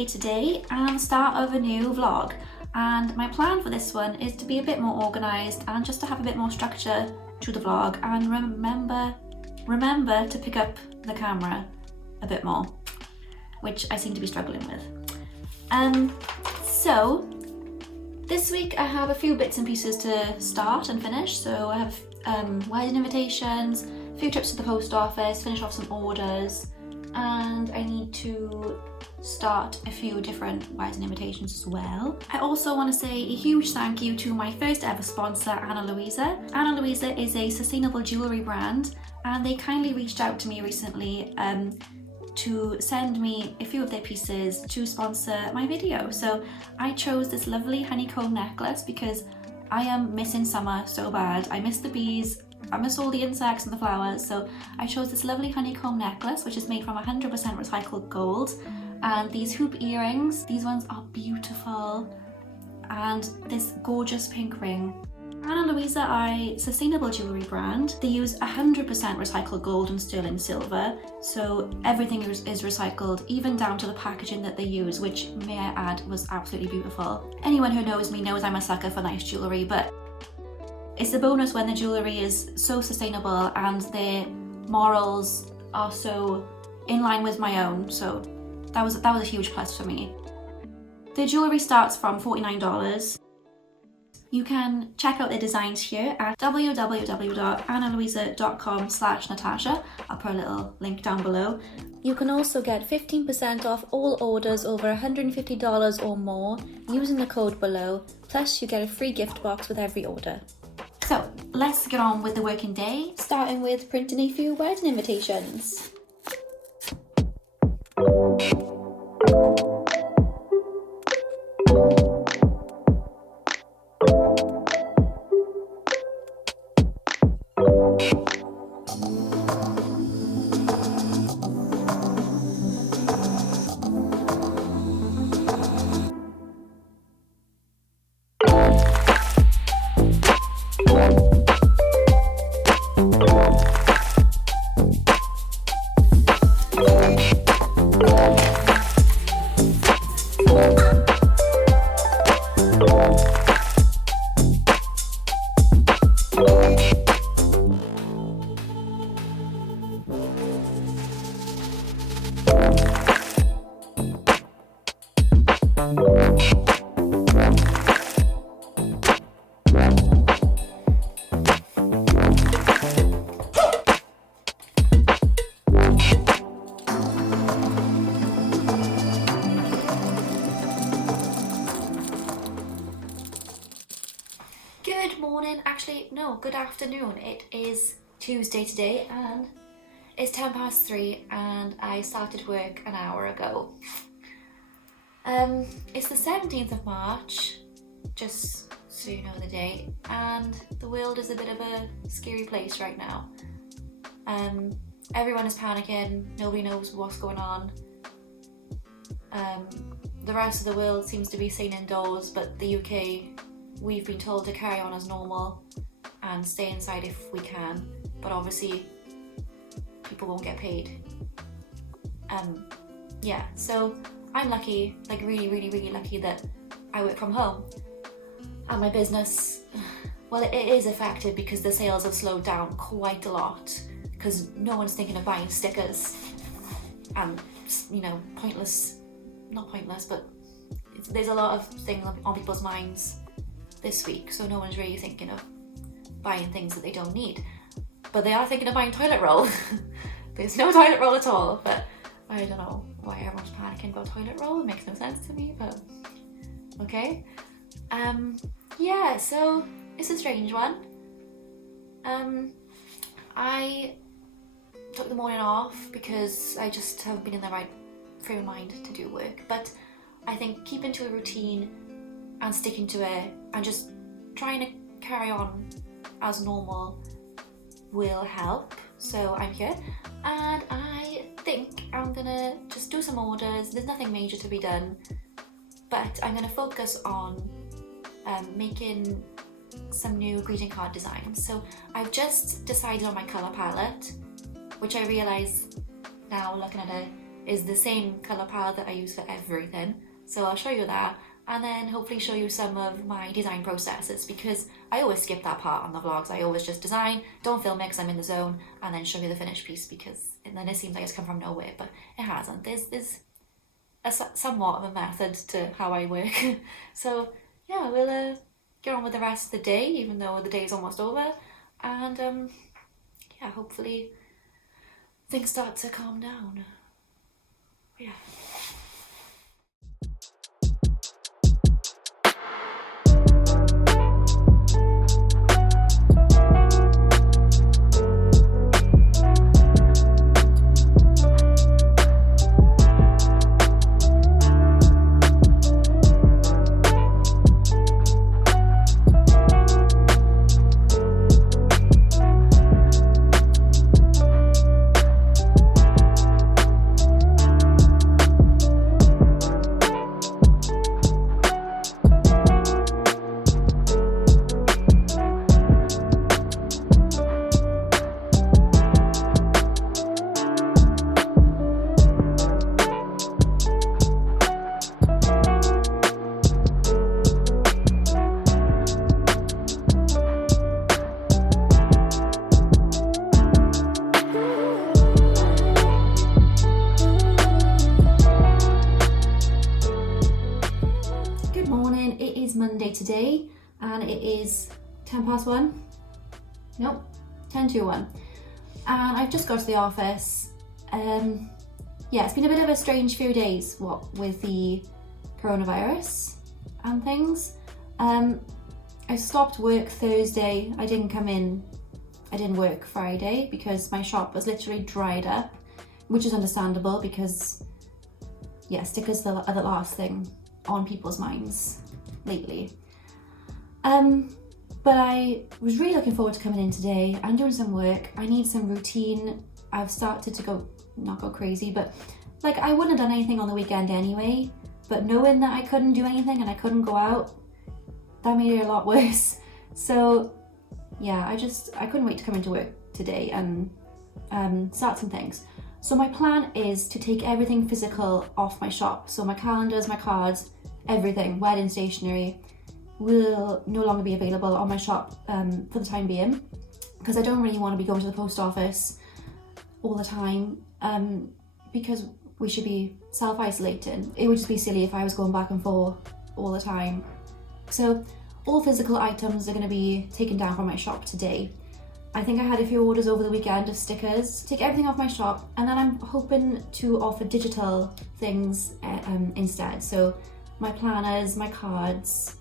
Tuesday today and the start of a new vlog, and my plan for this one is to be a bit more organised and just to have a bit more structure to the vlog, and remember to pick up the camera a bit more, which I seem to be struggling with. So this week I have a few bits and pieces to start and finish. So I have wedding invitations, a few trips to the post office, finish off some orders, and I need to start a few different wedding invitations as well. I also want to say a huge thank you to my first ever sponsor, Luisa. Luisa is a sustainable jewellery brand, and they kindly reached out to me recently to send me a few of their pieces to sponsor my video. So I chose this lovely honeycomb necklace because I am missing summer so bad. I miss the bees, I miss all the insects and the flowers, so I chose this lovely honeycomb necklace which is made from 100% recycled gold, and these hoop earrings, these ones are beautiful, and this gorgeous pink ring. Luisa are a sustainable jewellery brand. They use 100% recycled gold and sterling silver, so everything is recycled, even down to the packaging that they use, which, may I add, was absolutely beautiful. Anyone who knows me knows I'm a sucker for nice jewellery, but it's a bonus when the jewellery is so sustainable and their morals are so in line with my own, so that was a huge plus for me. The jewellery starts from $49. You can check out their designs here at www.analuisa.com/Natasha. I'll put a little link down below. You can also get 15% off all orders over $150 or more using the code below, plus you get a free gift box with every order. So let's get on with the working day, starting with printing a few wedding invitations. Good afternoon. It is Tuesday today and it's 3:10 and I started work an hour ago. It's the 17th of March, just so you know the date, and the world is a bit of a scary place right now. Everyone is panicking, nobody knows what's going on. The rest of the world seems to be staying indoors, but the UK, we've been told to carry on as normal and stay inside if we can, but obviously people won't get paid. Yeah, so I'm lucky, like really lucky that I work from home, and my business, well, it is affected because the sales have slowed down quite a lot because no one's thinking of buying stickers and, you know, not pointless, but there's a lot of things on people's minds this week, so no one's really thinking of buying things that they don't need, but they are thinking of buying toilet roll. There's no toilet roll at all, but I don't know why everyone's panicking about toilet roll. It makes no sense to me, but okay. Yeah, so it's a strange one. I took the morning off because I just haven't been in the right frame of mind to do work, but I think keeping to a routine and sticking to it and just trying to carry on as normal will help. So I'm here and I think I'm gonna just do some orders. There's nothing major to be done, but I'm gonna focus on making some new greeting card designs. So I've just decided on my colour palette, which I realise now looking at it is the same colour palette that I use for everything. So I'll show you that, and then hopefully show you some of my design processes, because I always skip that part on the vlogs. I always just design, don't film it because I'm in the zone, and then show you the finished piece, because then it seems like it's come from nowhere, but it hasn't. There's somewhat of a method to how I work. So yeah, we'll get on with the rest of the day, even though the day's almost over, and yeah, hopefully things start to calm down. Yeah. Monday today, and it is 1:10. Nope, 1:10, and I've just got to the office. Yeah, it's been a bit of a strange few days, what with the coronavirus and things. I stopped work Thursday. I didn't work Friday because my shop was literally dried up, which is understandable because yeah, stickers are the last thing on people's minds lately. But I was really looking forward to coming in today and doing some work. I need some routine. I've started to not go crazy, but like I wouldn't have done anything on the weekend anyway, but knowing that I couldn't do anything and I couldn't go out, that made it a lot worse. So yeah, I couldn't wait to come into work today and start some things. So my plan is to take everything physical off my shop. So my calendars, my cards, everything, wedding stationery will no longer be available on my shop for the time being, because I don't really want to be going to the post office all the time, because we should be self-isolating. It would just be silly if I was going back and forth all the time. So all physical items are going to be taken down from my shop today. I think I had a few orders over the weekend of stickers. Take everything off my shop, and then I'm hoping to offer digital things instead. So my planners, my cards,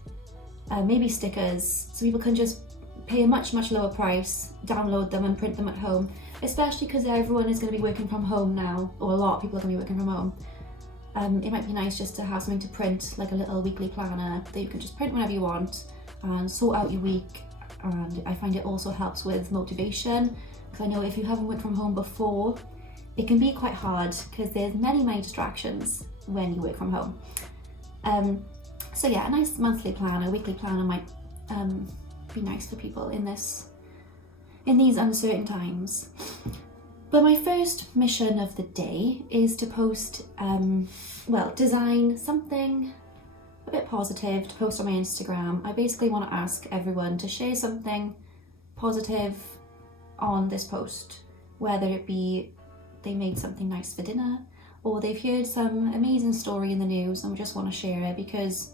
maybe stickers, so people can just pay a much lower price, download them and print them at home, especially because everyone is going to be working from home now, or a lot of people are going to be working from home. It might be nice just to have something to print, like a little weekly planner that you can just print whenever you want and sort out your week. And I find it also helps with motivation, because I know if you haven't worked from home before, it can be quite hard because there's many distractions when you work from home. So yeah, a nice monthly planner, weekly planner might be nice for people in these uncertain times. But my first mission of the day is to post, design something a bit positive to post on my Instagram. I basically want to ask everyone to share something positive on this post, whether it be they made something nice for dinner, or they've heard some amazing story in the news and we just want to share it, because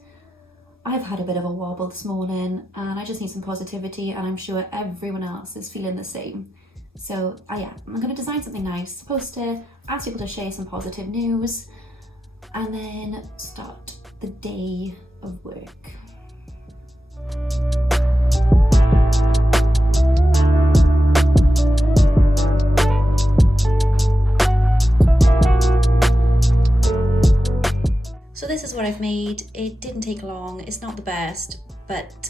I've had a bit of a wobble this morning and I just need some positivity, and I'm sure everyone else is feeling the same. So yeah, I'm going to design something nice, post it, ask people to share some positive news, and then start the day of work. So this is what I've made. It didn't take long, it's not the best, but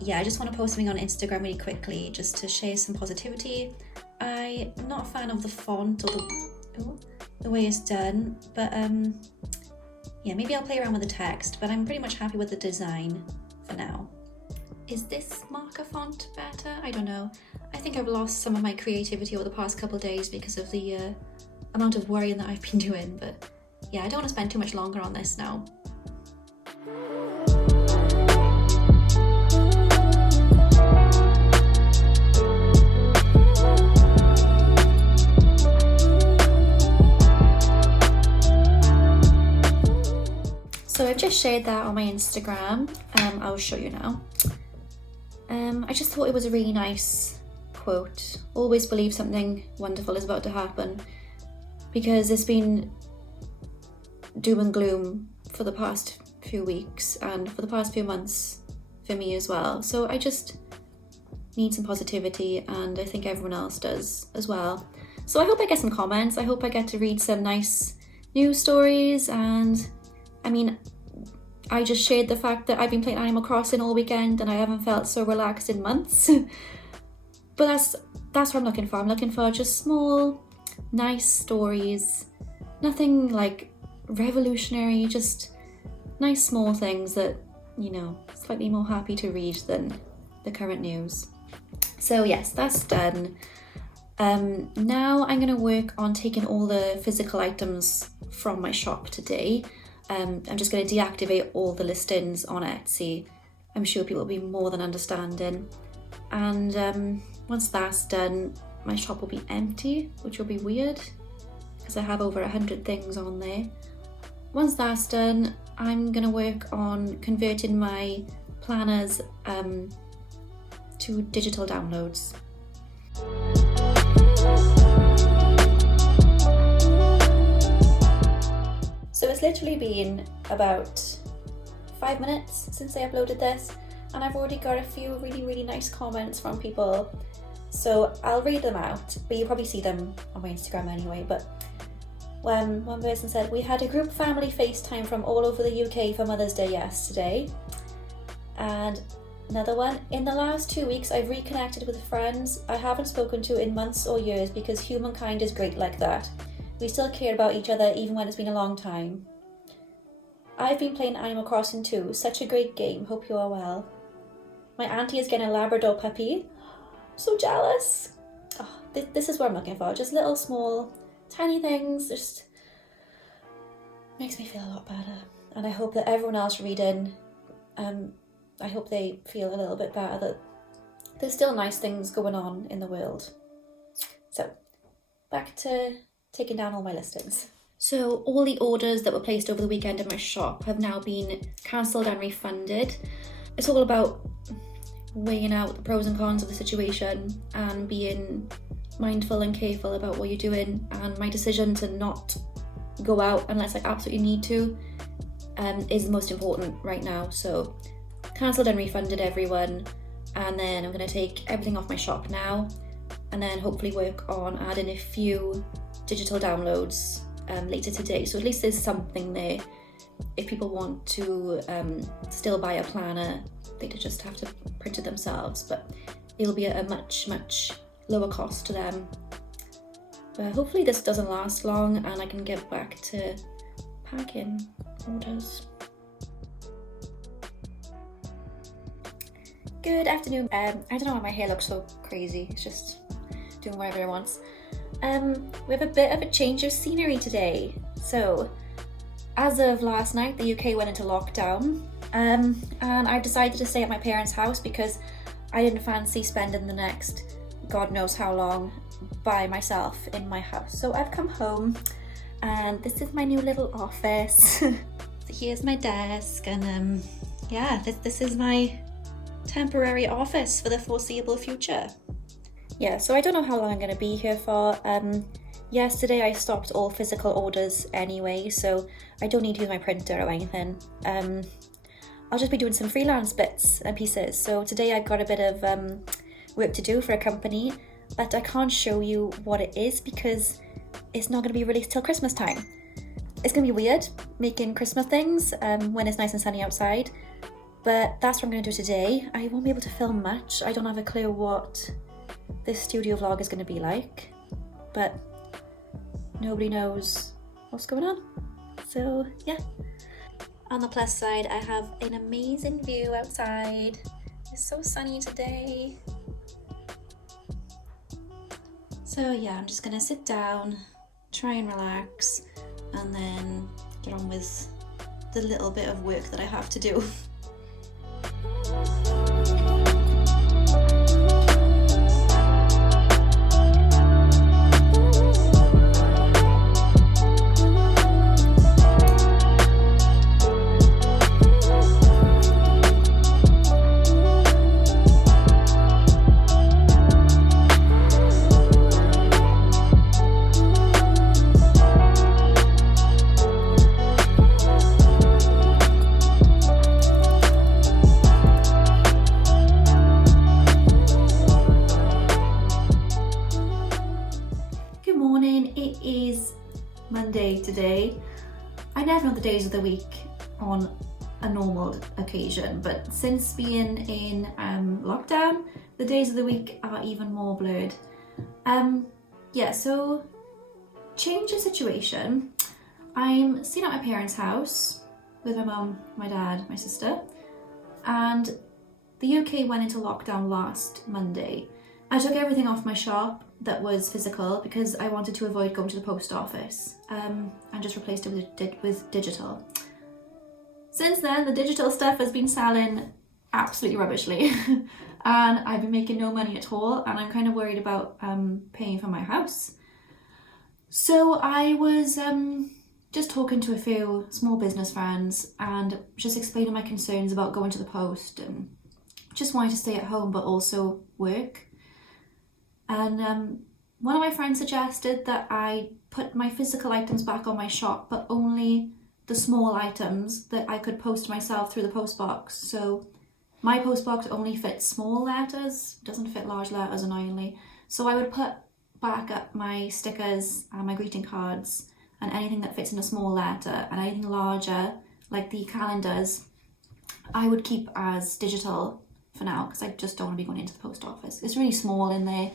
yeah, I just want to post something on Instagram really quickly just to share some positivity. I'm not a fan of the font or the way it's done, but yeah, maybe I'll play around with the text, but I'm pretty much happy with the design for now. Is this marker font better? I don't know. I think I've lost some of my creativity over the past couple of days because of the amount of worrying that I've been doing, but yeah, I don't want to spend too much longer on this now. So I've just shared that on my Instagram. I'll show you now. I just thought it was a really nice quote. Always believe something wonderful is about to happen, because it's been doom and gloom for the past few weeks and for the past few months for me as well. So I just need some positivity, and I think everyone else does as well. So I hope I get some comments. I hope I get to read some nice news stories, and I mean, I just shared the fact that I've been playing Animal Crossing all weekend and I haven't felt so relaxed in months. But that's what I'm looking for. I'm looking for just small, nice stories. Nothing like revolutionary, just nice small things that, you know, slightly more happy to read than the current news. So yes, that's done. Now I'm gonna work on taking all the physical items from my shop today. I'm just going to deactivate all the listings on Etsy. I'm sure people will be more than understanding. And once that's done, my shop will be empty, which will be weird because I have over 100 things on there. Once that's done, I'm going to work on converting my planners to digital downloads. So it's literally been about 5 minutes since I uploaded this, and I've already got a few really nice comments from people. So I'll read them out, but you'll probably see them on my Instagram anyway. But when one person said, "We had a group family FaceTime from all over the UK for Mother's Day yesterday." And another one, "In the last 2 weeks I've reconnected with friends I haven't spoken to in months or years because humankind is great like that. We still care about each other even when it's been a long time. I've been playing Animal Crossing too. Such a great game. Hope you are well. My auntie is getting a Labrador puppy. So jealous." Oh, this is what I'm looking for. Just little, small, tiny things. Just makes me feel a lot better. And I hope that everyone else reading, I hope they feel a little bit better that there's still nice things going on in the world. So, back to taking down all my listings. So all the orders that were placed over the weekend in my shop have now been cancelled and refunded. It's all about weighing out the pros and cons of the situation and being mindful and careful about what you're doing. And my decision to not go out unless I absolutely need to is the most important right now. So cancelled and refunded everyone, and then I'm going to take everything off my shop now, and then hopefully work on adding a few digital downloads later today. So at least there's something there. If people want to still buy a planner, they just have to print it themselves, but it'll be at a much lower cost to them. But hopefully this doesn't last long and I can get back to packing orders. Good afternoon. I don't know why my hair looks so crazy. It's just doing whatever it wants. We have a bit of a change of scenery today. So, as of last night, the UK went into lockdown, and I decided to stay at my parents' house because I didn't fancy spending the next God knows how long by myself in my house. So I've come home, and this is my new little office. So here's my desk, and yeah, this is my temporary office for the foreseeable future. Yeah, so I don't know how long I'm going to be here for. Yesterday I stopped all physical orders anyway, so I don't need to use my printer or anything. I'll just be doing some freelance bits and pieces. So today I've got a bit of work to do for a company, but I can't show you what it is because it's not going to be released till Christmas time. It's going to be weird making Christmas things when it's nice and sunny outside, but that's what I'm going to do today. I won't be able to film much. I don't have a clue what this studio vlog is going to be like, but nobody knows what's going on. So yeah. On the plus side, I have an amazing view outside. It's so sunny today. So yeah, I'm just gonna sit down, try and relax, and then get on with the little bit of work that I have to do. Good morning, it is Monday today. I never know the days of the week on a normal occasion, but since being in lockdown, the days of the week are even more blurred. So change of situation. I'm staying at my parents' house with my mum, my dad, my sister, and the UK went into lockdown last Monday. I took everything off my shop that was physical because I wanted to avoid going to the post office, and just replaced it with digital. Since then, the digital stuff has been selling absolutely rubbishly and I've been making no money at all, and I'm kind of worried about paying for my house. So I was just talking to a few small business friends and just explaining my concerns about going to the post and just wanting to stay at home but also work. And one of my friends suggested that I put my physical items back on my shop, but only the small items that I could post myself through the post box. So my post box only fits small letters, doesn't fit large letters, annoyingly. So I would put back up my stickers and my greeting cards and anything that fits in a small letter, and anything larger, like the calendars, I would keep as digital for now, because I just don't want to be going into the post office. It's really small in there,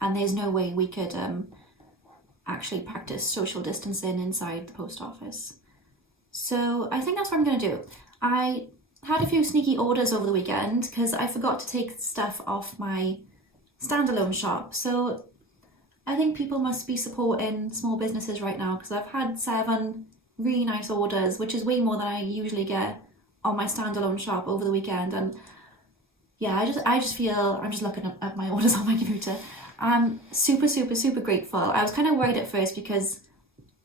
and there's no way we could actually practice social distancing inside the post office. So I think that's what I'm going to do. I had a few sneaky orders over the weekend because I forgot to take stuff off my standalone shop. So I think people must be supporting small businesses right now, because I've had 7 really nice orders, which is way more than I usually get on my standalone shop over the weekend. And yeah, I just feel, I'm just looking at my orders on my computer. I'm super grateful. I was kind of worried at first because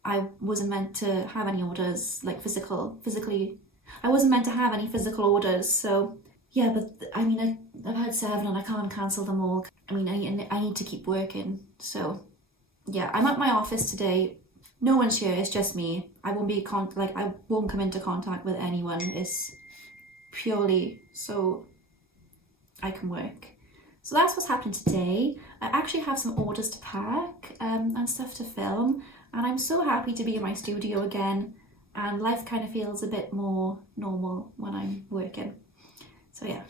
I wasn't meant to have any orders, like physically. I wasn't meant to have any physical orders. So yeah, but I mean, I've had 7 and I can't cancel them all. I mean, I need to keep working. So yeah, I'm at my office today. No one's here, it's just me. I won't come into contact with anyone. It's purely so I can work. So that's what's happened today. I actually have some orders to pack and stuff to film, and I'm so happy to be in my studio again, and life kind of feels a bit more normal when I'm working. So yeah,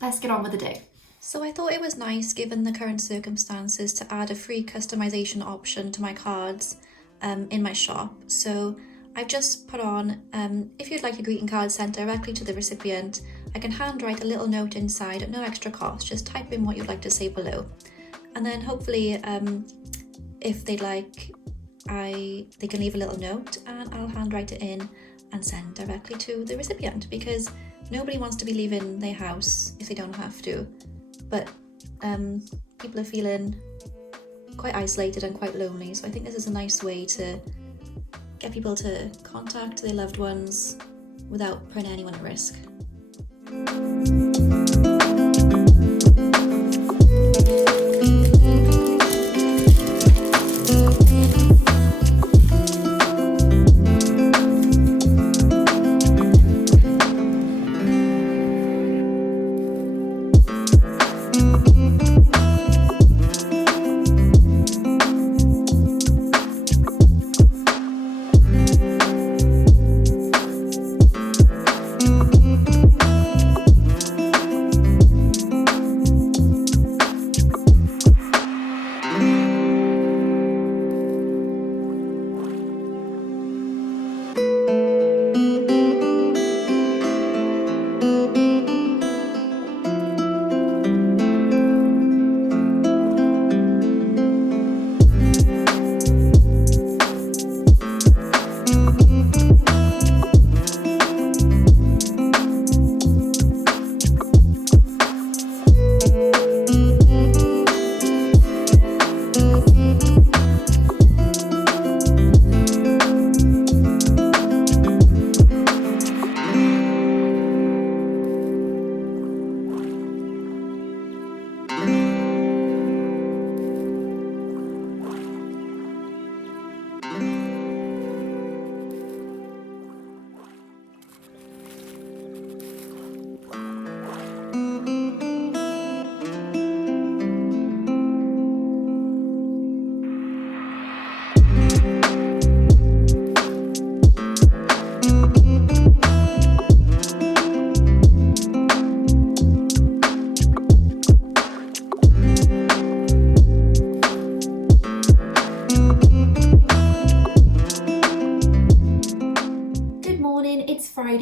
let's get on with the day. So I thought it was nice, given the current circumstances, to add a free customization option to my cards in my shop. So I've just put on, if you'd like a greeting card sent directly to the recipient, I can handwrite a little note inside at no extra cost. Just type in what you'd like to say below. And then hopefully, if they'd like, they can leave a little note and I'll handwrite it in and send directly to the recipient, because nobody wants to be leaving their house if they don't have to. But people are feeling quite isolated and quite lonely, so I think this is a nice way to get people to contact their loved ones without putting anyone at risk.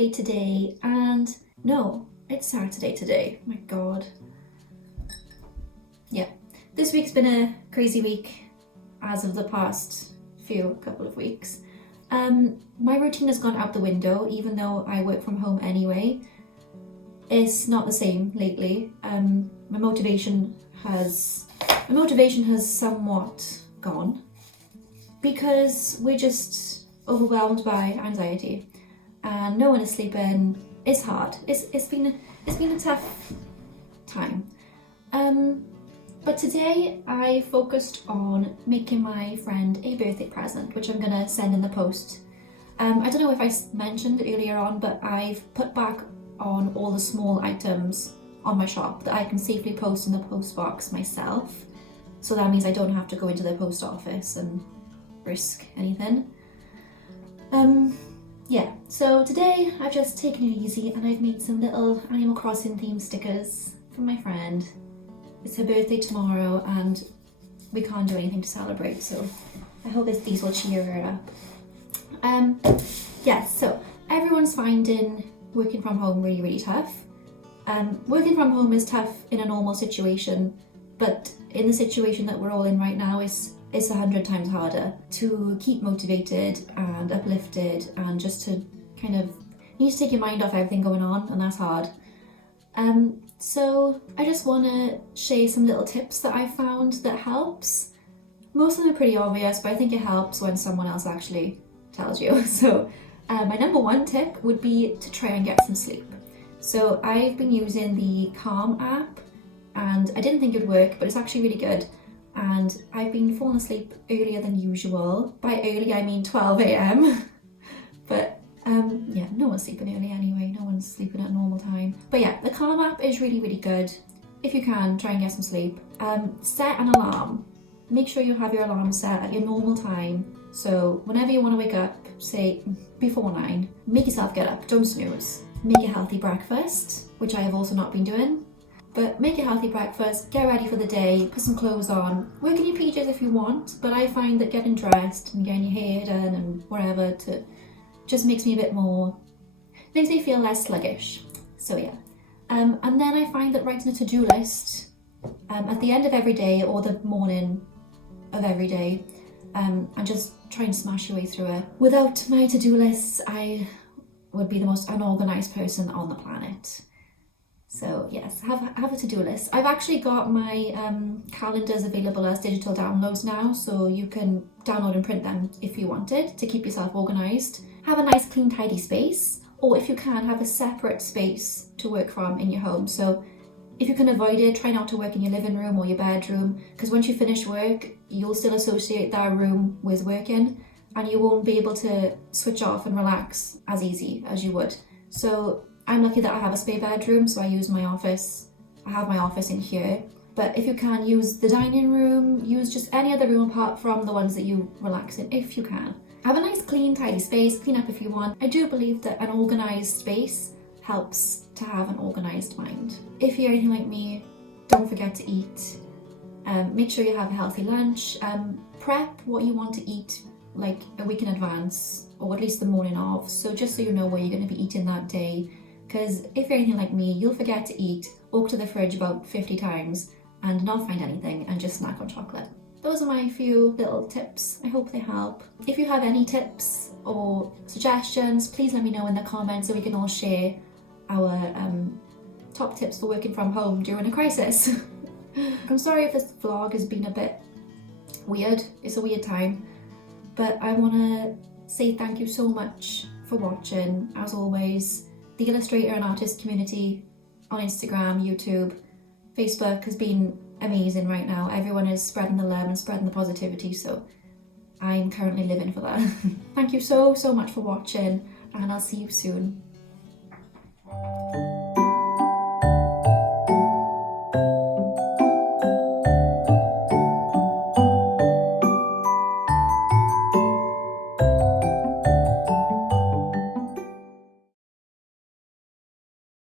Friday today, and no, it's Saturday today. My God. Yeah, this week's been a crazy week as of the past couple of weeks. My routine has gone out the window, even though I work from home anyway. It's not the same lately. My motivation has somewhat gone because we're just overwhelmed by anxiety and no one is sleeping. It's hard. It's been a tough time. But today I focused on making my friend a birthday present, which I'm gonna send in the post. I don't know if I mentioned earlier on, but I've put back on all the small items on my shop that I can safely post in the post box myself. So that means I don't have to go into the post office and risk anything. Yeah, so today I've just taken it easy and I've made some little Animal Crossing themed stickers for my friend. It's her birthday tomorrow and we can't do anything to celebrate, so I hope these will cheer her up. Yeah, so everyone's finding working from home really, really tough. Working from home is tough in a normal situation, but in the situation that we're all in right now, it's 100 times harder to keep motivated and uplifted and just to kind of, you need to take your mind off everything going on, and that's hard. So I just want to share some little tips that I found that helps. Most of them are pretty obvious, but I think it helps when someone else actually tells you. So my number one tip would be to try and get some sleep. So I've been using the Calm app and I didn't think it would work, but it's actually really good. And I've been falling asleep earlier than usual. By early I mean 12 a.m. But yeah, no one's sleeping early anyway, no one's sleeping at normal time. But yeah, the Calm app is really, really good. If you can, try and get some sleep. Set an alarm. Make sure you have your alarm set at your normal time. So whenever you want to wake up, say before 9, make yourself get up, don't snooze. Make a healthy breakfast, which I have also not been doing. But make a healthy breakfast, get ready for the day, put some clothes on, work in your PJs if you want, but I find that getting dressed and getting your hair done and whatever just makes me makes me feel less sluggish. So yeah. And then I find that writing a to-do list at the end of every day or the morning of every day, and just try and smash your way through it. Without my to-do lists, I would be the most unorganized person on the planet. So yes, have a to-do list. I've actually got my calendars available as digital downloads now, so you can download and print them if you wanted to keep yourself organized. Have a nice clean tidy space, or if you can, have a separate space to work from in your home. So if you can avoid it, try not to work in your living room or your bedroom, because once you finish work, you'll still associate that room with working and you won't be able to switch off and relax as easy as you would. So I'm lucky that I have a spare bedroom, so I use my office. I have my office in here. But if you can, use the dining room, use just any other room apart from the ones that you relax in, if you can. Have a nice clean, tidy space, clean up if you want. I do believe that an organised space helps to have an organised mind. If you're anything like me, don't forget to eat. Make sure you have a healthy lunch. Prep what you want to eat like a week in advance, or at least the morning of, so just so you know what you're going to be eating that day. Because if you're anything like me, you'll forget to eat, walk to the fridge about 50 times and not find anything and just snack on chocolate. Those are my few little tips. I hope they help. If you have any tips or suggestions, please let me know in the comments so we can all share our top tips for working from home during a crisis. I'm sorry if this vlog has been a bit weird. It's a weird time. But I want to say thank you so much for watching. As always, the illustrator and artist community on Instagram, YouTube, Facebook has been amazing right now. Everyone is spreading the love and spreading the positivity, so I'm currently living for that. Thank you so much for watching, and I'll see you soon.